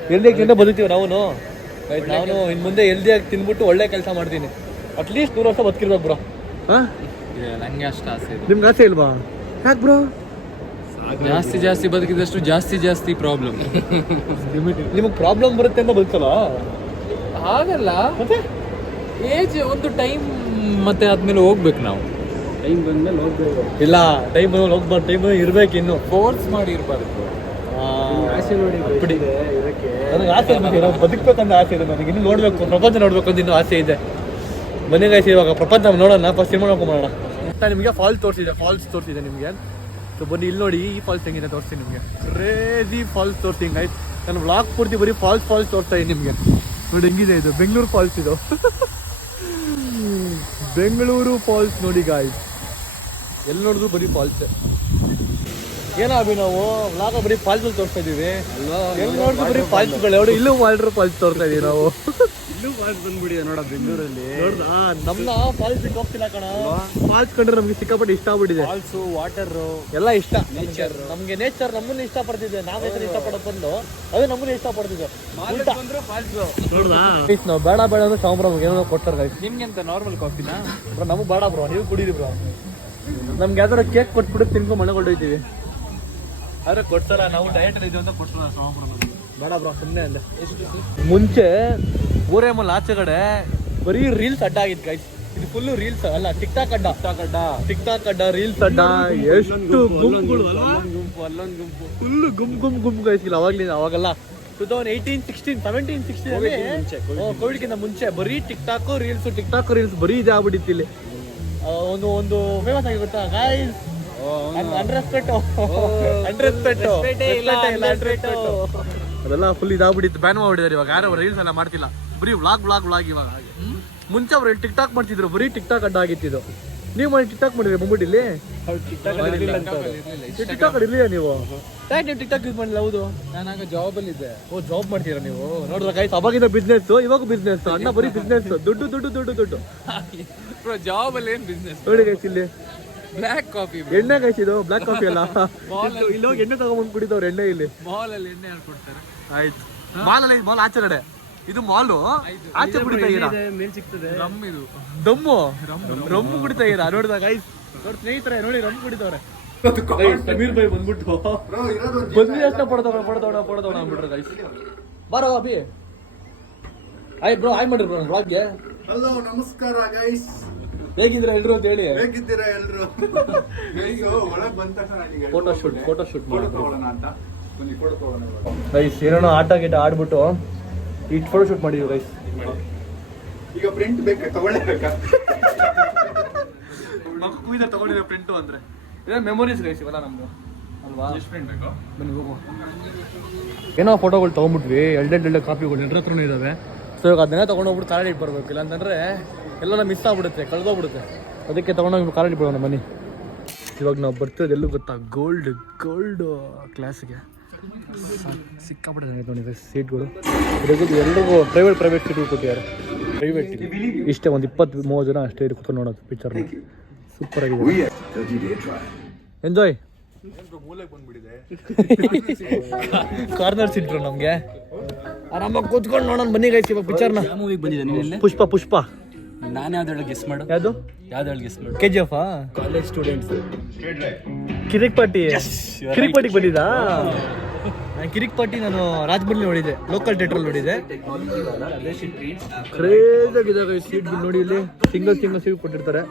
ಹೆಲ್ದಿಯಾಗಿ ತಿಂದ ಬದುಕ್ತೀವಿ ನಾವು. ನಾನು ಇನ್ನು ಮುಂದೆ ಹೆಲ್ದಿಯಾಗಿ ತಿನ್ಬಿಟ್ಟು ಒಳ್ಳೆ ಕೆಲಸ ಮಾಡ್ತೀನಿ. ಅಟ್ಲೀಸ್ಟ್ 100 ವರ್ಷ ಬದುಕಿರ್ಬೇಕು ಬ್ರೋ. ನಂಗೆ ಅಷ್ಟು ಆಸೆ ಇದೆ. ನಿಮ್ಗೆ ಆಸೆ ಇಲ್ವಾ? ಯಾಕೆ ಬ್ರೋ? ಜಾಸ್ತಿ ಬದುಕಿದಷ್ಟು ಜಾಸ್ತಿ ಪ್ರಾಬ್ಲಮ್. ನಿಮಗೆ ಪ್ರಾಬ್ಲಮ್ ಬರುತ್ತೆ ಅಂತ ಬದುಕಲ್ಲ? ಹಾಗಲ್ಲ, ಏಜ್ ಒಂದು ಟೈಮ್ ಮತ್ತೆ ಆದ್ಮೇಲೆ ಹೋಗ್ಬೇಕು ನಾವು. ಟೈಮ್ ಬಂದ್ಮೇಲೆ ಹೋಗ್ಬೇಕು. ಇಲ್ಲ, ಟೈಮ್ ಹೋಗ್ಬಾರ್ದು. ಟೈಮ್ ಇರ್ಬೇಕು. ಇನ್ನು ಫೋರ್ಸ್ ಮಾಡಿ ಇರಬಾರ್ದು. ಆಸೆ ನೋಡಿ ಇದಕ್ಕೆ ನನಗೆ ಆಸೆ ಇದೆ. ಬದುಕ್ಬೇಕಂತ ಆಸೆ ಇದೆ ನನಗೆ. ಇನ್ನು ನೋಡ್ಬೇಕು, ಪ್ರಪಂಚ ನೋಡ್ಬೇಕು ಅಂತ ಇನ್ನೂ ಆಸೆ ಇದೆ. ಬನ್ನಿ ಗೈಸ್, ಇವಾಗ ಪ್ರಪಂಚ ನೋಡೋಣ. ಫಸ್ಟ್ ಸಿನಿಮಾ ನೋಡ್ಕೊಂಬೋಣ. ನಾನು ನಿಮಗೆ ಫಾಲ್ಸ್ ತೋರಿಸಿದೆ ನಿಮಗೆ. ಸೊ ಬನ್ನಿ ಇಲ್ಲಿ ನೋಡಿ, ಈ ಫಾಲ್ಸ್ ಹೆಂಗಿದೆ ತೋರಿಸ್ತೀನಿ ನಿಮಗೆ. ಕ್ರೇಜಿ ಫಾಲ್ಸ್ ತೋರಿಸ್ತೀನಿ ಗೈಸ್. ನಾನು ವ್ಲಾಗ್ ಪೂರ್ತಿ ಬರೀ ಫಾಲ್ಸ್ ತೋರಿಸ್ತಾ ಇದ್ದೀನಿ ನಿಮಗೆ. ನೋಡಿ ಹೆಂಗಿದೆ ಇದು. ಬೆಂಗಳೂರು ಫಾಲ್ಸ್ ಇದು. ಬೆಂಗಳೂರು ಫಾಲ್ಸ್ ನೋಡಿ ಗಾಯ್ಸ್. ಎಲ್ಲಿ ನೋಡಿದ್ರು ಬರೀ ಫಾಲ್ಸ್. ಏನಾಗಿ ನಾವು ವ್ಲಾಗ ಬರೀ ಫಾಲ್ಸ್ ತೋರಿಸ್ತಾ ಇದೀವಿ ಅಲ್ವಾ? ಎಲ್ಲಿ ನೋಡಿದ್ರು ಬರೀ ಫಾಲ್ಸ್ಗಳು. ನೋಡಿ ಇಲ್ಲೂ ವಾಟರ್ ಫಾಲ್ಸ್ ತೋರಿಸ್ತಾ ಇದೀವಿ ನಾವು. ಇಲ್ಲೂ ಫಾಲ್ಸ್ ಬಂದ್ಬಿಡಿದೆ ನೋಡ ಬೆಂಗಳೂರಲ್ಲಿ. ನಮ್ನ ಫಾಲ್ಸ್ ಬಿಟ್ಟು ಹೋಗ್ತಿಲ್ಲ ಕಣ. ಫಾಲ್ಸ್ ಕಂಡ್ರೆ ನಮ್ಗೆ ಸಿಕ್ಕಾಪಟ್ಟೆ ಇಷ್ಟ ಆಗ್ಬಿಟ್ಟಿದೆ. ಫಾಲ್ಸ್, ವಾಟರ್ ಎಲ್ಲ ಇಷ್ಟ. ನಮ್ಗೆ ನೇಚರ್ ನಮ್ಮನ್ನ ಇಷ್ಟ ಪಡ್ತಿದ್ದೆ. ನಾವೇ ಇಷ್ಟಪಡೋದು ಬಂದು ಅದು ನಮ್ಮನ್ನ ಇಷ್ಟ ಪಡ್ತಿದ್ದೆ. ನಾವು ಬೇಡ ಅಂದ್ರೆ ಶಾಮರಾಮ್ ಏನೋ ಕೊಡ್ತಾರೆ ಗೈಸ್. ನಿಮ್ಗೆ ಅಂತ ನಾರ್ಮಲ್ ಕಾಫಿನಾ ಬ್ರೋ? ನಮಗೆ ಬೇಡ ಬ್ರೋ, ನೀವು ಕುಡೀರಿ ಬ್ರೋ. ನಮ್ಗೆ ಯಾವ್ದಾರ ಕೇಕ್ ಕೊಟ್ಬಿಟ್ಟು ತಿನ್ಕೊಂಡು ಮನೆಗೊಳ್ದೋಯ್ತೀವಿ. ಆದ್ರೆ ಕೊಡ್ತಾರ, ನಾವು ಡಯಟ್ ಇದೀವಿ ಅಂತ ಕೊಡ್ತಾರ ಶಾಮರಾಮ್. ಬೇಡ ಬ್ರೋ, ಸುಮ್ಮನೆ ಅಂದೆ. ಮುಂಚೆ ಓರೇಮಲ್ ಆಚೆ ಕಡೆ ಬರೀ ರೀಲ್ಸ್ ಅಡ್ಡ ಆಗಿತ್ತು ಗೈಸ್. ಇದು ಫುಲ್ಲು ರೀಲ್ಸ್ ಅಲ್ಲ, ಟಿಕ್ ಟಾಕ್ ಅಡ್ಡ ರೀಲ್ಸ್ ಅಡ್ಡ. ಎಷ್ಟು ಗುಂಪುಗಳು, ಅಲ್ಲೊಂದು ಗುಂಪು ಫುಲ್ಲು ಗುಂಪು ಗೈಸ್. ಇಲ್ಲ ಅವಾಗೆಲ್ಲ 2018, 16, 17, 16 ಕೋವಿಡ್ಗಿಂತ ಮುಂಚೆ ಬರೀ ಟಿಕ್ ಟಾಕ್ ರೀಲ್ಸ್ ಬರೀ ಇದೆ ಆಗ್ಬಿಟ್ಟಿತ್ತು ಇಲ್ಲಿ. ಒಂದು ಫೇಮಸ್ ಆಗಿ ಗೊತ್ತಾ ಗಾಯ್ಸ್? ಅದೆಲ್ಲ ಫುಲ್ ಇದಾಗ್ಬಿಟ್ಟಿತ್ತು. ಬ್ಯಾನ್ ಮಾಡ್ಬಿಟ್ಟಿದ್ದಾರೆ ಇವಾಗ. ಯಾರು ರೀಲ್ಸ್ ಎಲ್ಲ ಮಾಡ್ತಿಲ್ಲ, ಬರೀ ವ್ಲಾಗ್ ಇವಾಗ. ಮುಂಚೆ ಅವ್ರು ಟಿಕ್ ಟಾಕ್ ಮಾಡ್ತಿದ್ರು, ಬರೀ ಟಿಕ್ ಟಾಕ್ ಅಡ್ಡ ಆಗಿತ್ತಿದ್ದು. ನೀವು ಮಾಡಿ ಟಿಕ್ ಟಾಕ್ ಮಾಡಿದ್ರಿ ಮುಂಬಿಟ್ಟಿಲ್ಲಿ? ಟಿಕ್ ಟಾಕ್ ಇರ್ಲಿಲ್ಲ ನೀವು? ಯಾಕೆ ನೀವು ಟಿಕ್ ಟಾಕ್ ಯೂಸ್ ಮಾಡಿಲ್ಲ? ಹೌದು, ನಾನಾಗ ಜಾಬಲ್ಲಿ ಇದ್ದೆ. ಜಾಬ್ ಮಾಡ್ತೀರಾ ನೀವು? ನೋಡಿದ್ರ ಗೈಸ್, ಅವಾಗಿಂದ ಬಿಸ್ನೆಸ್, ಇವಾಗ ಬಿಸ್ನೆಸ್. ಅಣ್ಣ ಬರೀ ಬಿಸ್ನೆಸ್, ದುಡ್ಡು. ಜಾಬಲ್ಲಿ ಏನ್ ಬಿಸ್ನೆಸ್ ನೋಡಿ ಗೈಸ್, ಇಲ್ಲಿ ಬ್ಲ್ಯಾಕ್ ಕಾಫಿ ಎಣ್ಣೆ ಗೈಸ್. ಇದು ಬ್ಲ್ಯಾಕ್ ಕಾಫಿ ಅಲ್ಲ. ಇಲ್ಲಿ ಹೋಗಿ ಎಣ್ಣೆ ತಗೊಂಡ್ಬಂದು ಕುಡಿದವ್ರು ಎಣ್ಣೆ ಇಲ್ಲಿ ಮಾಲ್ ಅಲ್ಲಿ ಎಣ್ಣೆ ಕೊಡ್ತಾರೆ. ಆಯ್ತು. ಮಾಲ್ ಆಚೆ ಕಡೆ ಇದು ಮಾಲು ಆಚೆ ಕುಡಿತಾ ಇದ್ದೀರಾ ರಮ್ ಇದು ದಮ್ಮು ರಮ್ಮು ಕುಡಿತಾ ಇದ್ದೀರಾ ನೋಡಿದಾಗ ಗೈಸ್ ನೋಡಿ ಸ್ನೇಹಿತರೆ ನೋಡಿ ರಮ್ ಕುಡಿತವ್ರೆ ಸಮೀರ್ ಬೈ ಬಂದ್ಬಿಟ್ಟು ಬಂದಿ ಅಷ್ಟ ಪಡ್ತವಣ ಅಂದ್ಬಿಟ್ರೆ ಗೈಸ್ ಬಾರೋ ಅಭಿ ಆಯ್ ಬ್ರೋ ಆಯ್ ಮಾಡ್ರಿ ಬ್ರೋ ಬ್ಲಾಗ್ಗೆ ಹಲೋ ನಮಸ್ಕಾರ ಗೈಸ್, ಹೇಗಿದ್ರೆ ಎಲ್ರು ಅಂತ ಹೇಳಿ ಹೇಗಿದ್ದೀರಾ ಎಲ್ರು? ಒಳಗ್ ಬಂದ ತಕ್ಷಣ ನನಗೆ ಫೋಟೋ ಶೂಟ್ ಫೋಟೋ ತಗೊಳ್ಳೋಣ ಅಂತ ಬನ್ನಿ, ಫೋಟೋ ತಗೊಳ್ಳೋಣ. ಗೈಸ್ ಏನೋ ಆಟ ಗಿಟ ಆಡ್ಬಿಟ್ಟು ಈ ಫೋಟೋ ಶೂಟ್ ಮಾಡಿದ್ವಿ ಗೈಸ್. ಈಗ ಪ್ರಿಂಟ್ ಬೇಕಾ ತಗೊಳ್ಳೇಬೇಕಾ? ಕುಯ್ದ ತಗೊಂಡಿರೋ ಪ್ರಿಂಟು ಅಂದ್ರೆ ಇದೇ ಮೆಮೊರೀಸ್ ಗೈಸ್ ಇವೆಲ್ಲ ನಮ್ದು ಅಲ್ವಾ? ಎಷ್ಟು ಪ್ರಿಂಟ್ ಬೇಕು? ಬನ್ನಿ ಹೋಗು. ಏನೋ ಫೋಟೋಗಳು ತೊಗೊಂಡ್ಬಿಟ್ವಿ, ಎರಡೆರಡು ಕಾಪಿಗಳು ಎಲ್ಲರ ಹತ್ರನೂ ಇದ್ದಾವೆ. ಸೊ ಇವಾಗ ಅದನ್ನೇ ತೊಗೊಂಡೋಗ್ಬಿಟ್ಟು ಕಾರಲ್ಲಿ ಇಟ್ಟು ಬರ್ಬೇಕು, ಇಲ್ಲ ಅಂತಂದರೆ ಎಲ್ಲ ಮಿಸ್ ಆಗ್ಬಿಡುತ್ತೆ, ಕಳೆದೋಗ್ಬಿಡುತ್ತೆ. ಅದಕ್ಕೆ ತೊಗೊಂಡೋಗಿ ಕಾರಲ್ಲಿ ಇಟ್ಬಿಡೋಣ ಬನ್ನಿ. ಇವಾಗ ನಾವು ಬರ್ತಿರೋದು ಎಲ್ಲೂ ಗೊತ್ತಾ? ಗೋಲ್ಡ್ ಕ್ಲಾಸ್ಗೆ ಸಿಕ್ಕಾಬಿಟ್ಟಿದೆ ನೋಡಿ ಸೀಟ್ಗಳು. ಎಲ್ರಿಗೂ ಪ್ರೈವೇಟ್ ಸೀಟ್ಗಳು ಕೊಟ್ಟಿದ್ದಾರೆ. ಪ್ರೈವೇಟ್ ಇಷ್ಟೇ ಒಂದು 20-30 ಜನ ಅಷ್ಟೇ ಕೂತ್ಕೊಂಡು ನೋಡೋದು ಪಿಕ್ಚರ್ನ. ಸೂಪರ್ ಆಗಿದೆ, ಎಂಜಾಯ್. ಕಾರ್ನರ್ ಸೀಟ್ ನಮಗೆ ಆರಾಮಾಗಿ ಕೂತ್ಕೊಂಡು ನೋಡೋಣ ಬನ್ನಿ ಗೈಸ್. ಇವಾಗ ಪಿಕ್ಚರ್ನ ಮೂವಿಗೆ ಬಂದಿದೆ ನೀನು? ಪುಷ್ಪ ನಾನು ಯಾವ್ದು ಗೆಸ್ ಮಾಡು. ಯಾವುದು ಗೆಸ್ ಮಾಡು. KGF college students. ಕಿರಿಕ್ ಪಾರ್ಟಿಗೆ ಬಂದಿದ್ದಾ? ನಾನು ಕಿರಿಕ್ ಪಾರ್ಟಿ ನಾನು ರಾಜ್ಬರ್ಲಿ ನೋಡಿದ್ದೆ, ಲೋಕಲ್ ಥಿಯೇಟ್ರಲ್ಲಿ ನೋಡಿದ್ದೆ. ಕ್ರೇಜ್ ಆಗಿದೆ ಸೀಟ್ ನೋಡಿ, ಇಲ್ಲಿ ಸಿಂಗಲ್ ಸೀಟ್ ಕೊಟ್ಟಿರ್ತಾರೆ.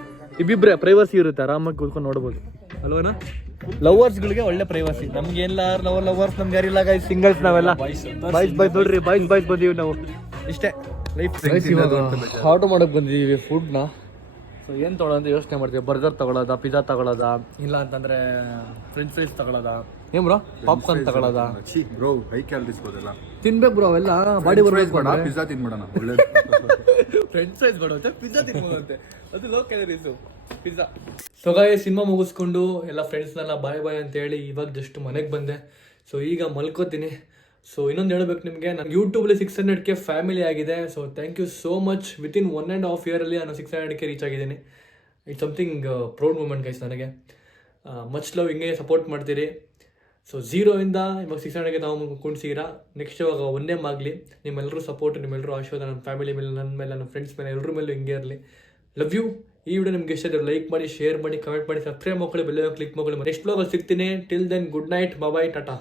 ಇಬ್ಬಿಬ್ರೆ ಪ್ರೈವಸಿ ಇರುತ್ತೆ, ಆರಾಮಾಗಿ ಕೂತ್ಕೊಂಡು ನೋಡ್ಬೋದು ಅಲ್ವೇನಾ? ಲವರ್ಸ್ಗಳಿಗೆ ಒಳ್ಳೆ ಪ್ರೈವಸಿ. ನಮ್ಗೆ ಎಲ್ಲ ಲವರ್ಸ್ ನಮ್ಗೆ ಯಾರಿಲ್ಲ ಗೈಸ್, ಸಿಂಗಲ್ಸ್ ನಾವೆಲ್ಲ. ಬಾಯ್ಸ್ ನೋಡ್ರಿ, ಬಾಯ್ಸ್ ಬಂದೀವಿ ನಾವು. ಇಷ್ಟೇ ಲೈಫ್. ಇವಾಗ ಆರ್ಡರ್ ಮಾಡೋಕೆ ಬಂದಿದ್ದೀವಿ ಫುಡ್ನ. ಸೊ ಏನು ತೊಗೊಳ್ಳೋ ಅಂತ ಯೋಚನೆ ಮಾಡ್ತೀವಿ. ಬರ್ಗರ್ ತಗೊಳ್ಳೋದಾ, ಪಿಜ್ಜಾ ತಗೊಳ್ಳೋದಾ, ಇಲ್ಲ ಅಂತಂದರೆ ಫ್ರೆಂಚ್ ಫ್ರೈಸ್ ತಗೊಳ್ಳೋದಾ, ಏನು ಬ್ರೋ ಪಾಪ್ಕಾರ್ನ್ ತಗೊಳ್ಳೋದಾ? ಬ್ರೋ ಹೈ ಕ್ಯಾಲರೀಸ್ ಹೋದಲ್ಲ, ತಿನ್ಬೇಕು ಬ್ರೋ ಅವೆಲ್ಲ, ಬಾಡಿ ಬರ್ಬೇಕು. ಪಿಜ್ಜಾ ತಿನ್ಬಿಡೋಣ, ಒಳ್ಳೆ ಫ್ರೆಂಚ್ ಫ್ರೈಸ್ ಬೇಡಂತೆ, ಪಿಜ್ಜಾ ತಿನ್ಬೋದಂತೆ, ಅದು low calories pizza. So guys cinema ಮುಗಿಸ್ಕೊಂಡು ಎಲ್ಲ ಫ್ರೆಂಡ್ಸ್ನೆಲ್ಲ ಬಾಯ್ ಅಂತ ಹೇಳಿ ಇವಾಗ ಜಸ್ಟ್ ಮನೆಗೆ ಬಂದೆ. ಸೊ ಈಗ ಮಲ್ಕೋತೀನಿ. ಸೊ ಇನ್ನೊಂದು ಹೇಳ್ಬೇಕು ನಿಮಗೆ, ನಾನು ಯೂಟ್ಯೂಬಲ್ಲಿ 600K ಫ್ಯಾಮಿಲಿ ಆಗಿದೆ. So thank you so much. Within 1.5 ಇಯರಲ್ಲಿ ನಾನು 600K ರೀಚ್ ಆಗಿದ್ದೀನಿ. It's something proud moment guys ನನಗೆ. ಮಚ್ ಲವ್, ಹಿಂಗೆ ಸಪೋರ್ಟ್ ಮಾಡ್ತೀರಿ. ಸೊ 0ಇಂದ ಇವಾಗ 600K ನಾವು ಕುಣಿಸಿರಾ. ನೆಕ್ಸ್ಟ್ ಇವಾಗ 1M ಆಗಲಿ. ನಿಮ್ಮೆಲ್ಲರೂ ಸಪೋರ್ಟ್, ನಿಮ್ಮೆಲ್ಲರೂ ಆಶೀರ್ವಾದ ನನ್ನ ಫ್ಯಾಮಿಲಿ ಮೇಲೆ, ನನ್ನ ಮೇಲೆ, ನನ್ನ ಫ್ರೆಂಡ್ಸ್ ಮೇಲೆ, ಎಲ್ಲರ ಮೇಲೂ ಹಿಂಗೆ ಇರಲಿ. Love you. ಈ ವಿಡಿಯೋ ನಿಮ್ಗೆ ಇಷ್ಟ ಇದ್ದರೆ ಲೈಕ್ ಮಾಡಿ, ಶೇರ್ ಮಾಡಿ, ಕಮೆಂಟ್ ಮಾಡಿ, ಸಬ್ಸ್ಕ್ರೈಬ್ ಮಾಡ್ಕೊಳ್ಳಿ, ಬೆಲ್ ಕ್ಲಿಕ್ ಮಾಡ್ಕೊಳ್ಳಿ. ನೆಕ್ಸ್ಟ್ ವ್ಲಾಗಲ್ಲಿ ಸಿಗ್ತೀನಿ. ಟಿಲ್ ದೆನ್ ಗುಡ್ ನೈಟ್, ಬಾಯ್, ಟಾಟಾ.